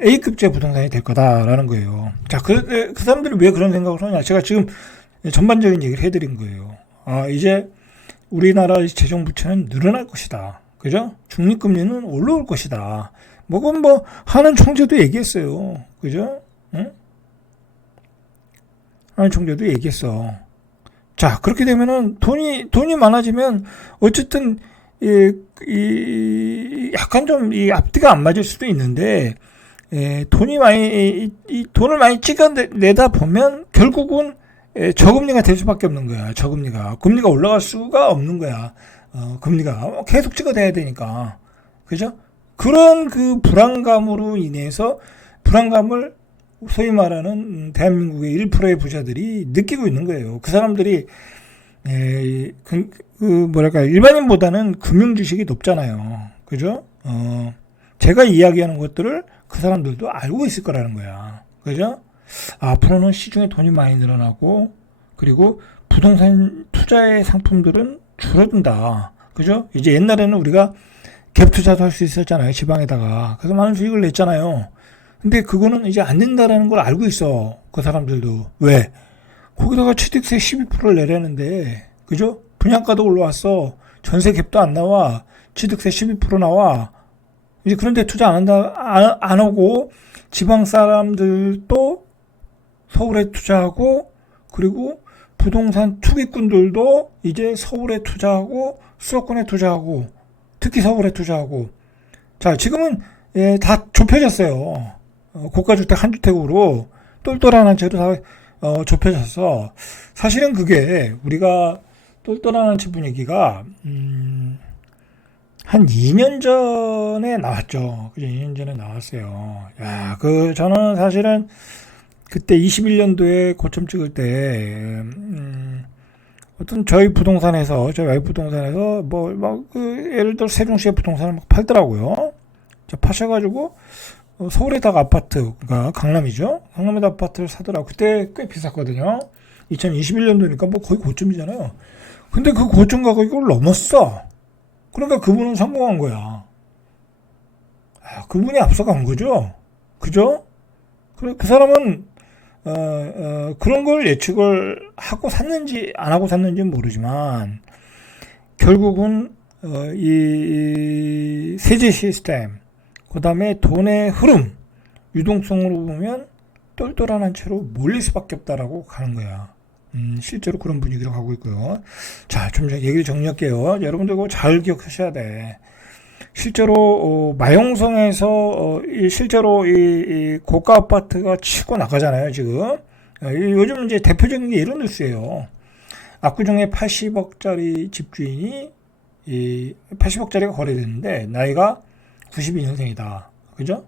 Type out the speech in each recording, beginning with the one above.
A급제 부동산이 될 거다라는 거예요. 자, 그 사람들이 왜 그런 생각을 하냐? 제가 지금 전반적인 얘기를 해드린 거예요. 이제 우리나라 재정 부채는 늘어날 것이다. 그죠? 중립금리는 올라올 것이다. 그건 하는 총재도 얘기했어요. 그죠? 응? 하는 총재도 얘기했어. 자, 그렇게 되면은 돈이 많아지면 어쨌든 약간 좀 이 앞뒤가 안 맞을 수도 있는데 돈을 많이 찍어내다 보면 결국은 저금리가 될 수밖에 없는 거야. 저금리가 금리가 올라갈 수가 없는 거야. 금리가 계속 찍어내야 되니까. 그죠? 그런 그 불안감으로 인해서 불안감을 소위 말하는 대한민국의 1%의 부자들이 느끼고 있는 거예요. 그 사람들이 뭐랄까 일반인보다는 금융 지식이 높잖아요. 그죠? 제가 이야기하는 것들을 그 사람들도 알고 있을 거라는 거야. 그죠? 앞으로는 시중에 돈이 많이 늘어나고 그리고 부동산 투자의 상품들은 줄어든다. 그죠? 이제 옛날에는 우리가 갭 투자도 할 수 있었잖아요. 지방에다가. 그래서 많은 수익을 냈잖아요. 근데 그거는 이제 안 된다라는 걸 알고 있어. 그 사람들도. 왜? 거기다가 취득세 12%를 내라는데, 그죠? 분양가도 올라왔어. 전세 갭도 안 나와. 취득세 12% 나와. 이제 그런데 투자 안 하고, 지방 사람들도 서울에 투자하고, 그리고 부동산 투기꾼들도 이제 서울에 투자하고, 수도권에 투자하고, 특히 서울에 투자하고. 자, 지금은 다 좁혀졌어요. 고가주택 한 주택으로 똘똘한 한 채로 다 좁혀졌어. 사실은 그게 우리가 똘똘한 한 채 분위기가 한 2년 전에 나왔죠. 그죠? 2년 전에 나왔어요. 야, 저는 사실은 그때 21년도에 고점 찍을 때 어떤 저희 와이프 부동산에서 예를 들어 세종시의 부동산을 막 팔더라고요. 파셔가지고 서울에다가 아파트가 강남이죠. 강남에다 아파트를 사더라고. 그때 꽤 비쌌거든요. 2021년도니까 거의 고점이잖아요. 근데 그 고점 가격을 넘었어. 그러니까 그분은 성공한 거야. 그분이 앞서간 거죠. 그죠? 그 사람은 그런 걸 예측을 하고 샀는지 안 하고 샀는지는 모르지만 결국은 이 세제 시스템 그 다음에 돈의 흐름, 유동성으로 보면 똘똘한 한 채로 몰릴 수밖에 없다라고 가는 거야. 실제로 그런 분위기로 가고 있고요. 자, 좀 얘기를 정리할게요. 여러분들 그거 잘 기억하셔야 돼. 실제로 마용성에서 실제로 이 고가 아파트가 치고 나가잖아요. 지금 요즘 이제 대표적인 게 이런 뉴스예요. 압구정에 80억짜리 집주인이 80억짜리가 거래됐는데 나이가 92년생이다. 그죠?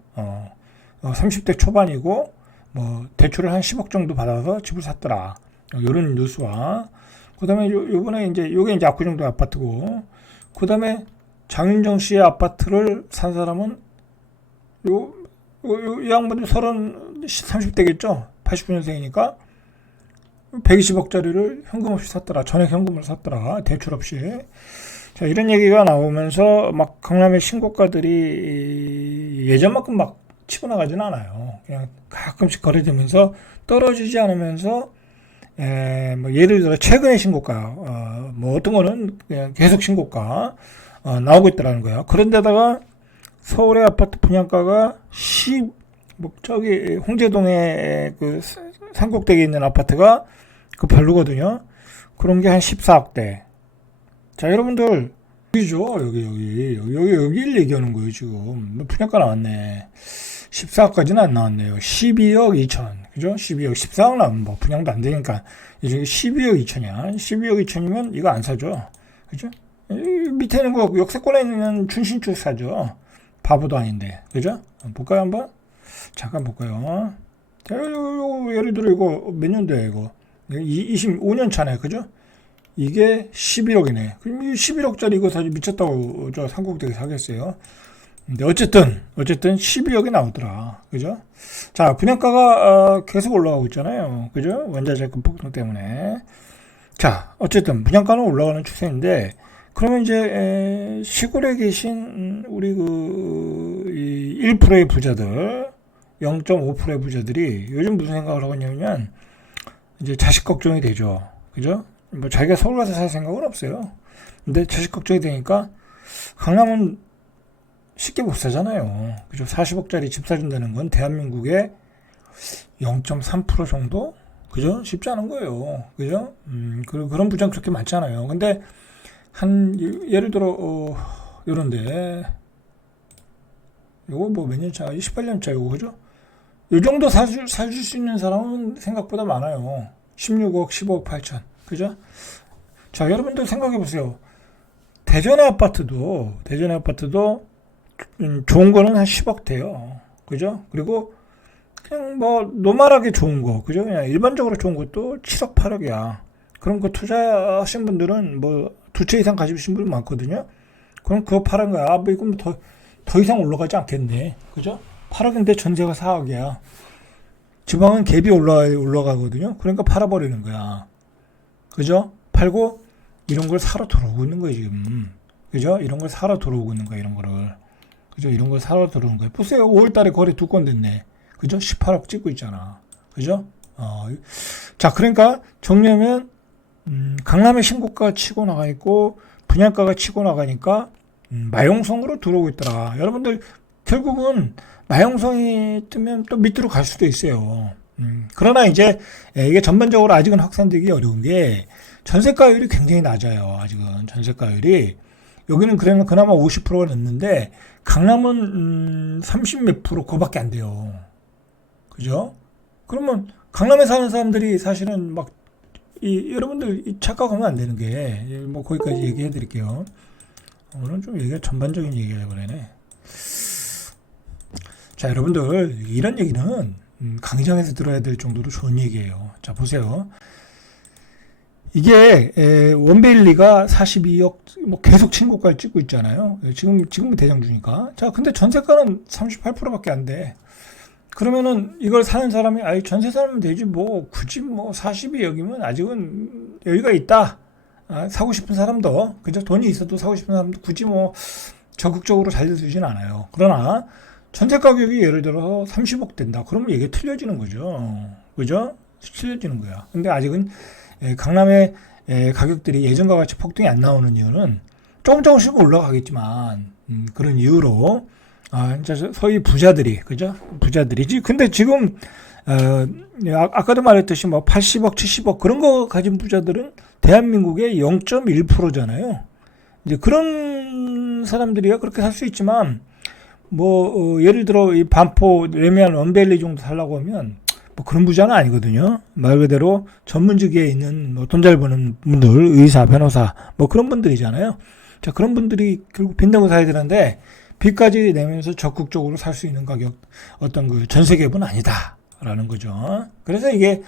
30대 초반이고, 대출을 한 10억 정도 받아서 집을 샀더라. 요런 뉴스와, 그 다음에 요번에 요게 이제 압구정도 아파트고, 그 다음에 장윤정 씨의 아파트를 산 사람은, 이 양반이 30대겠죠? 89년생이니까, 120억짜리를 현금 없이 샀더라. 전액 현금을 샀더라. 대출 없이. 자, 이런 얘기가 나오면서 막 강남의 신고가들이 예전만큼 막 치고 나가진 않아요. 그냥 가끔씩 거래되면서 떨어지지 않으면서 예를 들어 최근의 신고가 어떤 거는 그냥 계속 신고가 나오고 있다라는 거예요. 그런데다가 서울의 아파트 분양가가 저기 홍제동에 그 산꼭대기에 있는 아파트가 그 별로거든요. 그런 게 한 14억대. 자, 여러분들, 여기죠. 여기를 얘기하는 거예요, 지금. 분양가 나왔네. 14억까지는 안 나왔네요. 12억 2천. 그죠? 12억, 14억 나오면 분양도 안 되니까. 이 중에 12억 2천이야. 12억 2천이면 이거 안 사죠. 그죠? 밑에 있는 거, 역세권에 있는 춘신축 사죠. 바보도 아닌데. 그죠? 볼까요, 한번? 잠깐 볼까요? 자, 예를 들어 이거 몇 년도야, 이거? 25년 차네. 그죠? 이게 11억이네. 그럼 11억짜리 이거 사지 미쳤다고 저 삼국대기 사겠어요. 근데 어쨌든 12억이 나오더라. 그죠? 자, 분양가가 계속 올라가고 있잖아요. 그죠? 원자재금 폭등 때문에. 자, 어쨌든 분양가는 올라가는 추세인데 그러면 이제 시골에 계신 우리 이 1%의 부자들 0.5%의 부자들이 요즘 무슨 생각을 하고 있냐면 이제 자식 걱정이 되죠. 그죠? 뭐 자기가 서울 가서 살 생각은 없어요. 근데 자식 걱정이 되니까 강남은 쉽게 못 사잖아요. 그죠? 40억짜리 집 사준다는 건 대한민국의 0.3% 정도? 그죠? 쉽지 않은 거예요. 그죠? 그런 부자는 그렇게 많잖아요. 근데 예를 들어, 요런데, 요거 뭐 몇 년 차, 18년 차이고, 그죠? 요 정도 사줄 수 있는 사람은 생각보다 많아요. 16억, 15억 8천. 그죠? 자, 여러분들 생각해 보세요. 대전의 아파트도 좋은 거는 한 10억 돼요. 그죠? 그리고 그냥 뭐 노멀하게 좋은 거, 그죠? 그냥 일반적으로 좋은 것도 7억, 8억이야. 그런 거 투자하신 분들은 뭐 두 채 이상 가지신 분이 많거든요. 그럼 그거 파는 거야. 아, 뭐 이건 더 이상 올라가지 않겠네. 그죠? 8억인데 전세가 4억이야. 지방은 갭이 올라가거든요. 그러니까 팔아버리는 거야. 그죠? 팔고 이런 걸 사러 들어오고 있는 거예요, 지금. 그죠? 이런 걸 사러 들어오고 있는 거야, 이런 거를. 그죠? 이런 걸 사러 들어오는 거예요. 보세요. 5월 달에 거래 2건 됐네. 그죠? 18억 찍고 있잖아. 그죠? 자, 그러니까 정리하면 강남의 신고가가 치고 나가 있고 분양가가 치고 나가니까 마용성으로 들어오고 있더라. 여러분들 결국은 마용성이 뜨면 또 밑으로 갈 수도 있어요. 그러나 이제 이게 전반적으로 아직은 확산되기 어려운 게 전세가율이 굉장히 낮아요. 아직은 전세가율이 여기는 그나마 50%가 넘는데 강남은 30 몇 프로 그거밖에 안 돼요. 그죠? 그러면 강남에 사는 사람들이 사실은 막 여러분들 착각하면 안 되는 게 뭐 거기까지 얘기해 드릴게요. 오늘 좀 얘기가 전반적인 얘기를 그러네. 자, 여러분들 이런 얘기는 강의장에서 들어야 될 정도로 좋은 얘기예요. 자, 보세요. 이게 원베일리가 42억 뭐 계속 신고가를 찍고 있잖아요. 지금은 대장주니까. 자, 근데 전세가는 38%밖에 안 돼. 그러면은 이걸 사는 사람이 아이 전세 살면 되지 뭐 굳이 뭐 40이 여기면 아직은 여유가 있다. 사고 싶은 사람도 그죠? 돈이 있어도 사고 싶은 사람도 굳이 뭐 적극적으로 살려주진 않아요. 그러나 전세 가격이 예를 들어서 30억 된다. 그러면 이게 틀려지는 거죠. 그죠? 틀려지는 거야. 근데 아직은 강남의 가격들이 예전과 같이 폭등이 안 나오는 이유는 조금씩 올라가겠지만 그런 이유로 이제 소위 부자들이 그죠? 부자들이지. 근데 지금 아까도 말했듯이 뭐 80억, 70억 그런 거 가진 부자들은 대한민국의 0.1%잖아요. 이제 그런 사람들이야 그렇게 살 수 있지만 뭐 예를 들어 이 반포 레미안 원베일리 정도 살라고 하면 뭐 그런 부자는 아니거든요. 말 그대로 전문직에 있는 뭐 돈 잘 버는 분들, 의사, 변호사 뭐 그런 분들이잖아요. 자, 그런 분들이 결국 빈다고 사야 되는데 빚까지 내면서 적극적으로 살 수 있는 가격 어떤 그 전세 갭은 아니다라는 거죠. 그래서 이게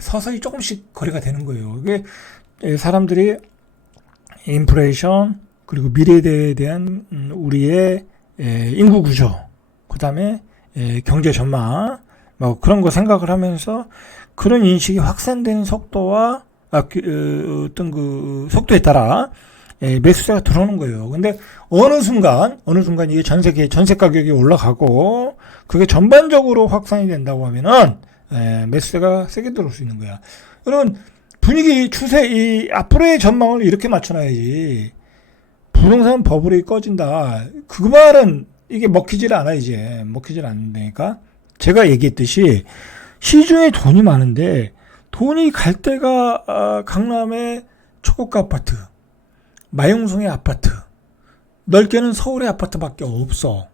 서서히 조금씩 거래가 되는 거예요. 이게 사람들이 인플레이션 그리고 미래에 대한 우리의 인구 구조, 그다음에 경제 전망 뭐 그런 거 생각을 하면서 그런 인식이 확산되는 속도와 어떤 그 속도에 따라 매수세가 들어오는 거예요. 근데 어느 순간 이게 전세 가격이 올라가고 그게 전반적으로 확산이 된다고 하면은 매수세가 세게 들어올 수 있는 거야. 여러분 분위기 추세 이 앞으로의 전망을 이렇게 맞춰놔야지. 부동산 버블이 꺼진다. 그 말은 이게 먹히질 않아 이제 먹히질 않는다니까. 제가 얘기했듯이 시중에 돈이 많은데 돈이 갈 데가 강남의 초고가 아파트, 마용성의 아파트, 넓게는 서울의 아파트밖에 없어.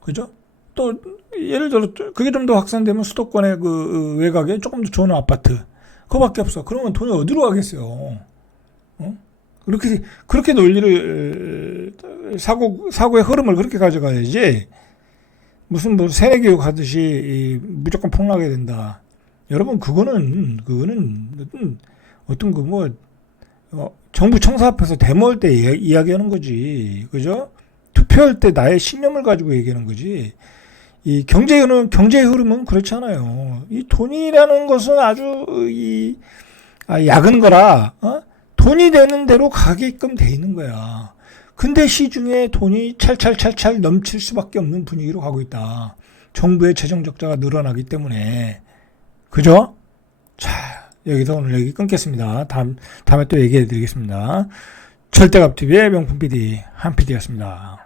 그죠? 또 예를 들어 그게 좀 더 확산되면 수도권의 그 외곽에 조금 더 좋은 아파트 그거밖에 없어. 그러면 돈이 어디로 가겠어요? 그렇게 논리를 사고의 흐름을 그렇게 가져가야지. 무슨 뭐 세뇌교육 하듯이 무조건 폭락해야 된다. 여러분 그거는 어떤 그 뭐 정부 청사 앞에서 데모할 때 이야기하는 거지. 그죠? 투표할 때 나의 신념을 가지고 얘기하는 거지. 이 경제의 흐름은 그렇잖아요. 이 돈이라는 것은 아주 약은 거라, 돈이 되는 대로 가게끔 돼 있는 거야. 근데 시중에 돈이 찰찰 넘칠 수밖에 없는 분위기로 가고 있다. 정부의 재정 적자가 늘어나기 때문에. 그죠? 자, 여기서 오늘 여기 끊겠습니다. 다음에 또 얘기해 드리겠습니다. 절대갑TV의 명품 PD, 한 PD였습니다.